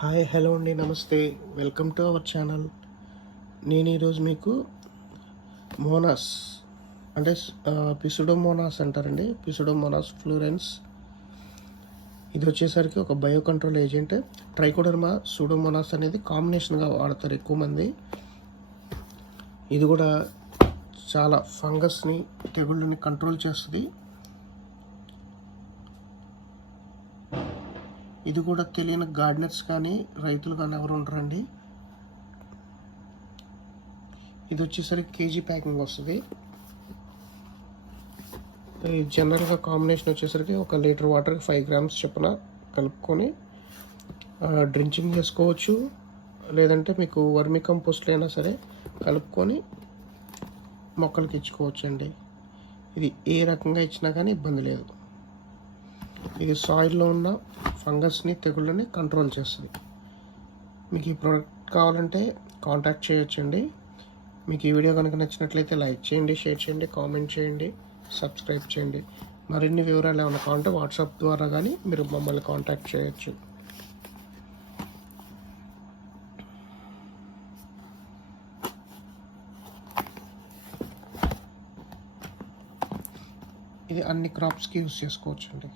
Hi hello అండి, నమస్తే, welcome to our channel. నేను ఈరోజు మీకు మోనాస్ అంటే పిసుడోమోనాస్ అంటారండి. పిసుడోమోనాస్ ఫ్లోరెన్స్ ఇది వచ్చేసరికి ఒక bio control agent. Trichoderma Pseudomonas అనేది కాంబినేషన్గా వాడతారు ఎక్కువ మంది. ఇది కూడా చాలా ఫంగస్ని తెగుళ్ళని కంట్రోల్ చేస్తుంది. ఇది కూడా తెలియని గార్డెనర్స్ కానీ రైతులు కానీ ఎవరు ఉంటారండి. ఇది వచ్చేసరికి కేజీ ప్యాకింగ్ వస్తుంది. ఈ జనరల్గా కాంబినేషన్ వచ్చేసరికి 1 లీటర్ వాటర్కి 5 గ్రామ్స్ చొప్పున కలుపుకొని డ్రించింగ్ చేసుకోవచ్చు. లేదంటే మీకు వర్మి కంపోస్ట్లు అయినా సరే కలుపుకొని మొక్కలకి ఇచ్చుకోవచ్చు అండి. ఇది ఏ రకంగా ఇచ్చినా కానీ ఇబ్బంది లేదు. ఇది సాయిల్లో ఉన్న ఫంగస్ని తెగుళ్ళని కంట్రోల్ చేస్తుంది. మీకు ఈ ప్రోడక్ట్ కావాలంటే కాంటాక్ట్ చేయొచ్చండి. మీకు ఈ వీడియో కనుక నచ్చినట్లయితే లైక్ చేయండి, షేర్ చేయండి, కామెంట్ చేయండి, సబ్స్క్రైబ్ చేయండి. మరిన్ని వివరాలు ఏమైనా కావాలంటే వాట్సాప్ ద్వారా కానీ మీరు మమ్మల్ని కాంటాక్ట్ చేయొచ్చు. ఇది అన్ని క్రాప్స్కి యూజ్ చేసుకోవచ్చు అండి.